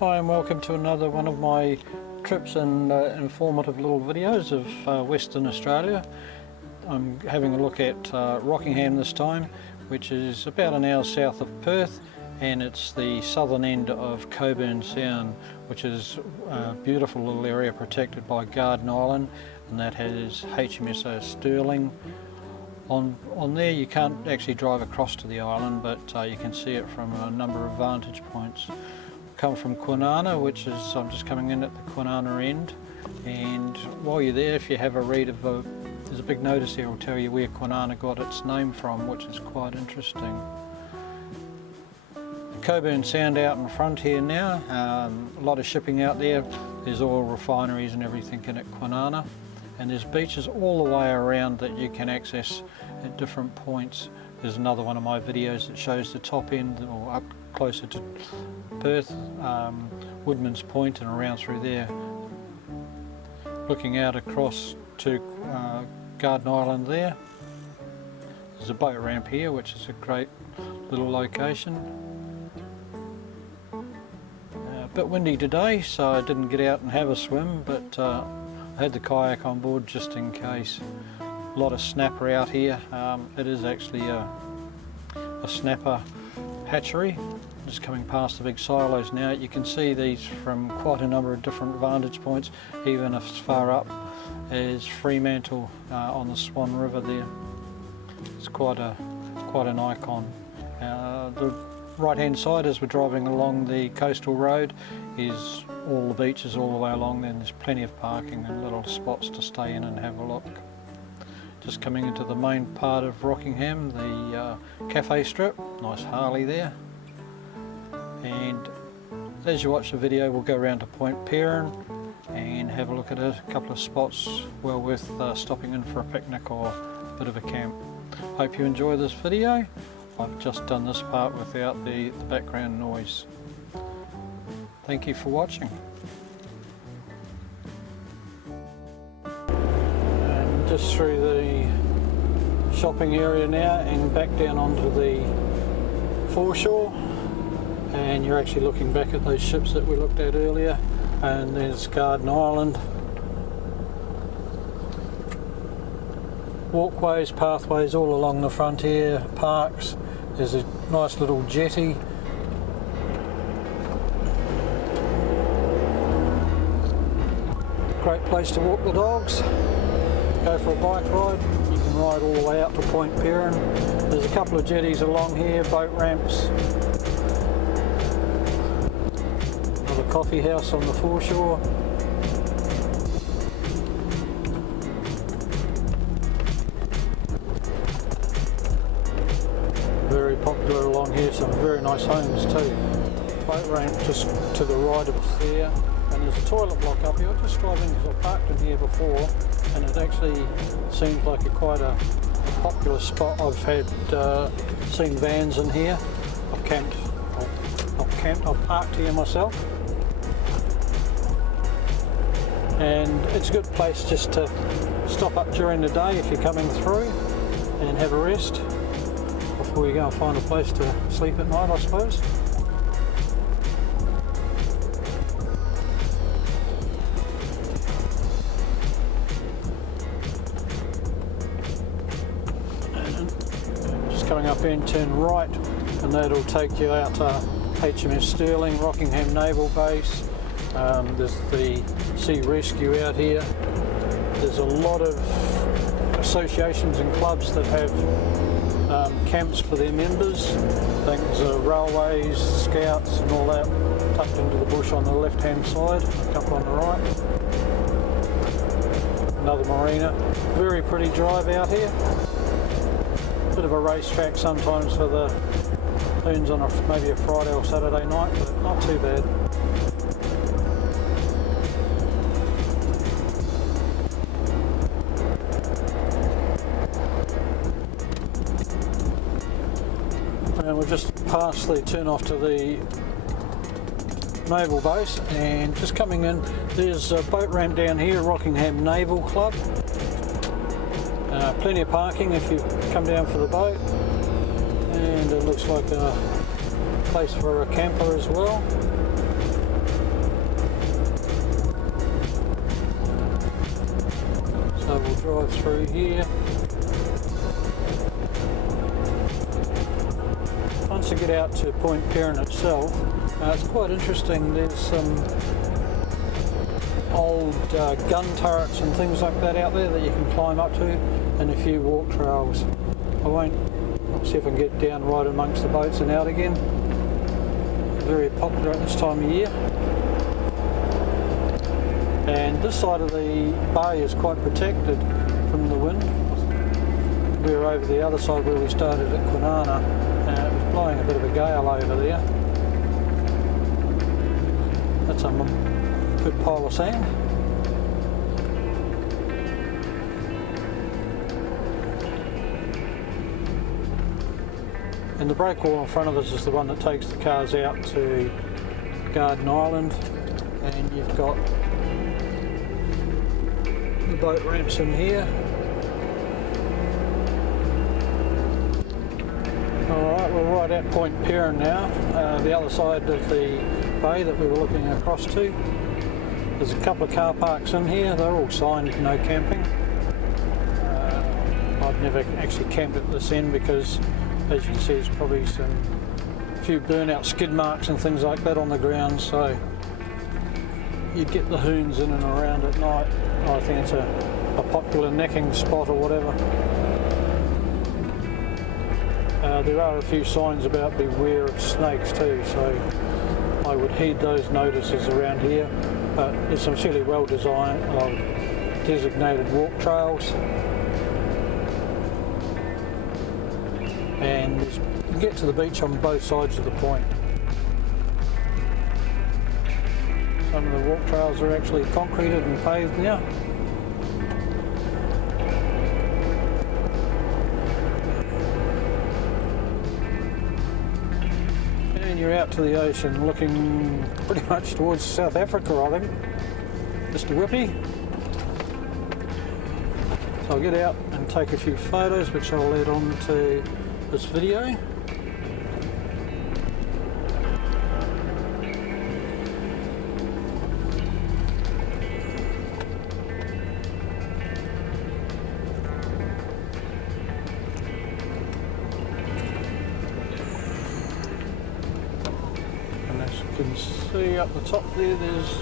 Hi and welcome to another one of my trips and informative little videos of Western Australia. I'm having a look at Rockingham this time, which is about an hour south of Perth, and it's the southern end of Cockburn Sound, which is a beautiful little area protected by Garden Island, and that has HMS Sterling. On there you can't actually drive across to the island, but you can see it from a number of vantage points. Come from Kwinana, which is, I'm just coming in at the Kwinana end, and while you're there, if you have a read of there's a big notice here will tell you where Kwinana got its name from, which is quite interesting. Cockburn Sound out in front here now, a lot of shipping out there. There's oil refineries and everything in at Kwinana, and there's beaches all the way around that you can access at different points. There's another one of my videos that shows the top end, or up closer to Perth, Woodman's Point and around through there. Looking out across to Garden Island there. There's a boat ramp here, which is a great little location. A bit windy today, so I didn't get out and have a swim, but I had the kayak on board just in case. A lot of snapper out here. It is actually a snapper hatchery. Just coming past the big silos now. You can see these from quite a number of different vantage points, even as far up as Fremantle on the Swan River there. It's quite an icon. The right hand side as we're driving along the coastal road is all the beaches all the way along there, and there's plenty of parking and little spots to stay in and have a look. Just coming into the main part of Rockingham, the cafe strip, nice Harley there. And as you watch the video, we'll go around to Point Peron and have a look at a couple of spots well worth stopping in for a picnic or a bit of a camp. Hope you enjoy this video. I've just done this part without the background noise. Thank you for watching. And just through the shopping area now and back down onto the foreshore. And you're actually looking back at those ships that we looked at earlier, and there's Garden Island. Walkways, pathways all along the front here, parks. There's a nice little jetty. Great place to walk the dogs. Go for a bike ride. You can ride all the way out to Point Peron. There's a couple of jetties along here, boat ramps. Another coffee house on the foreshore. Very popular along here, some very nice homes too. Boat ramp just to the right of us there, and there's a toilet block up here. I was just driving because I parked in here before, and it actually seems like quite a popular spot. I've had seen vans in here. I've parked here myself, and it's a good place just to stop up during the day if you're coming through and have a rest before you go and find a place to sleep at night, I suppose. And just coming up here and turn right, and that'll take you out to HMS Sterling, Rockingham Naval Base. There's the Sea Rescue out here. There's a lot of associations and clubs that have camps for their members. Things are railways, scouts and all that, tucked into the bush on the left hand side, a couple on the right. Another marina. Very pretty drive out here. Bit of a racetrack sometimes for the loons on maybe a Friday or Saturday night, but not too bad. And we'll just past the turn off to the naval base, and just coming in, there's a boat ramp down here, Rockingham Naval Club. Plenty of parking if you come down for the boat, and it looks like a place for a camper as well. drive through here. Once you get out to Point Perrin itself, it's quite interesting. There's some old gun turrets and things like that out there that you can climb up to, and a few walk trails. I'll see if I can get down right amongst the boats and out again. Very popular at this time of year. And this side of the bay is quite protected from the wind. We were over the other side where we started at Kwinana, and it was blowing a bit of a gale over there. That's a good pile of sand. And the breakwall in front of us is the one that takes the cars out to Garden Island, and you've got the boat ramps in here. Alright, we're right at Point Perrin now, the other side of the bay that we were looking across to. There's a couple of car parks in here, they're all signed no camping. I've never actually camped at this end because, as you can see, there's probably a few burnout skid marks and things like that on the ground, so you get the hoons in and around at night. I think it's a popular necking spot or whatever. There are a few signs about beware of snakes too, so I would heed those notices around here. But there's some fairly well designed, designated walk trails. And you can get to the beach on both sides of the point. Some of the walk trails are actually concreted and paved now. And you're out to the ocean looking pretty much towards South Africa, I think. Mr. Whippy. So I'll get out and take a few photos which I'll add on to this video. And as you can see up the top there, there's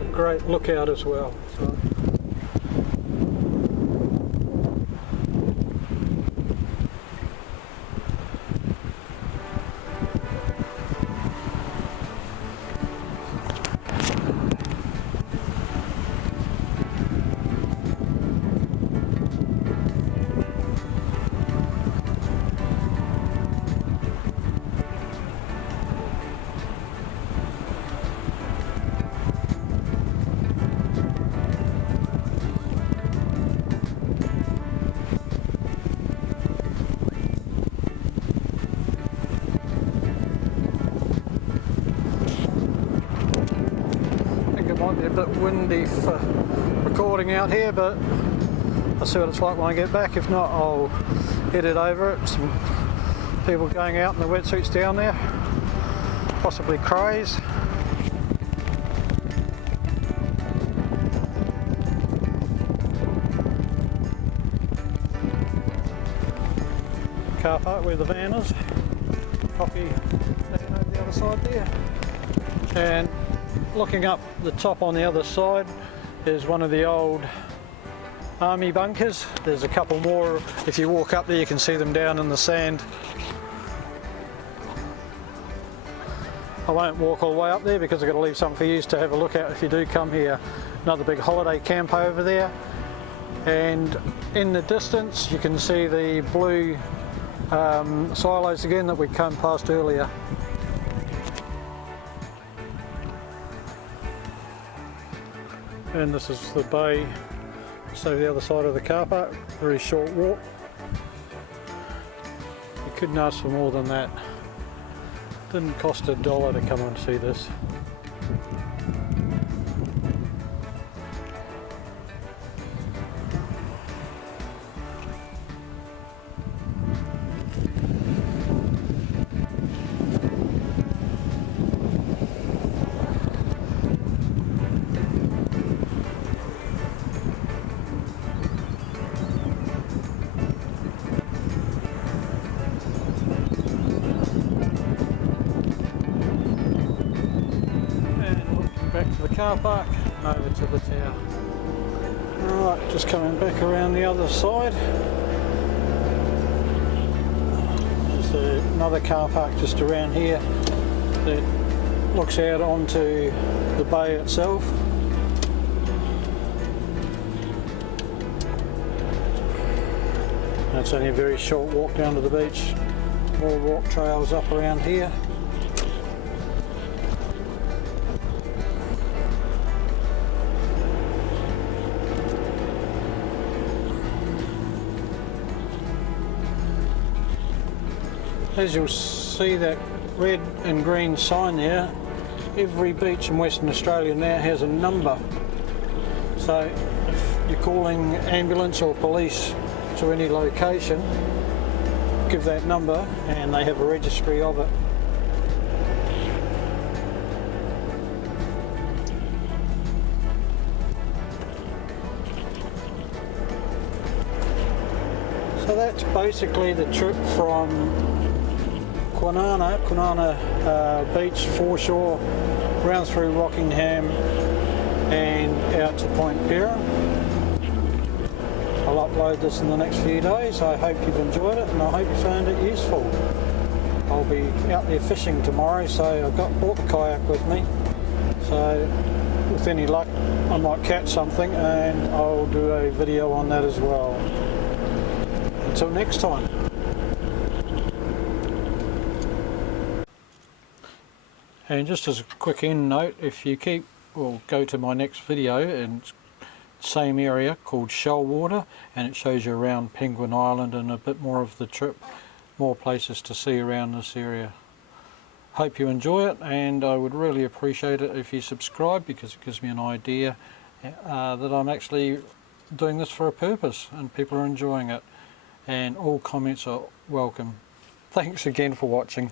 a great lookout as well. So might be a bit windy for recording out here, but I'll see what it's like when I get back. If not, I'll headed over it. Some people going out in the wetsuits down there, possibly crows. Car park where the van is, coffee down over the other side there, and looking up the top on the other side is one of the old army bunkers. There's a couple more. If you walk up there you can see them down in the sand. I won't walk all the way up there because I've got to leave something for you to have a look at if you do come here. Another big holiday camp over there, and in the distance you can see the blue silos again that we came past earlier. And this is the bay, so the other side of the car park, very short walk. You couldn't ask for more than that. Didn't cost $1 to come and see this. to the car park and over to the tower. Alright, just coming back around the other side. There's another car park just around here that looks out onto the bay itself. It's only a very short walk down to the beach. More walk trails up around here. As you'll see, that red and green sign there, every beach in Western Australia now has a number. So if you're calling ambulance or police to any location, give that number and they have a registry of it. So that's basically the trip from Kwinana Beach foreshore, round through Rockingham and out to Point Peron. I'll upload this in the next few days. I hope you've enjoyed it and I hope you found it useful. I'll be out there fishing tomorrow, so I've brought the kayak with me. So with any luck I might catch something and I'll do a video on that as well. Until next time. And just as a quick end note, if you go to my next video in same area called Shellwater, and it shows you around Penguin Island and a bit more of the trip, more places to see around this area. Hope you enjoy it, and I would really appreciate it if you subscribe, because it gives me an idea that I'm actually doing this for a purpose and people are enjoying it, and all comments are welcome. Thanks again for watching.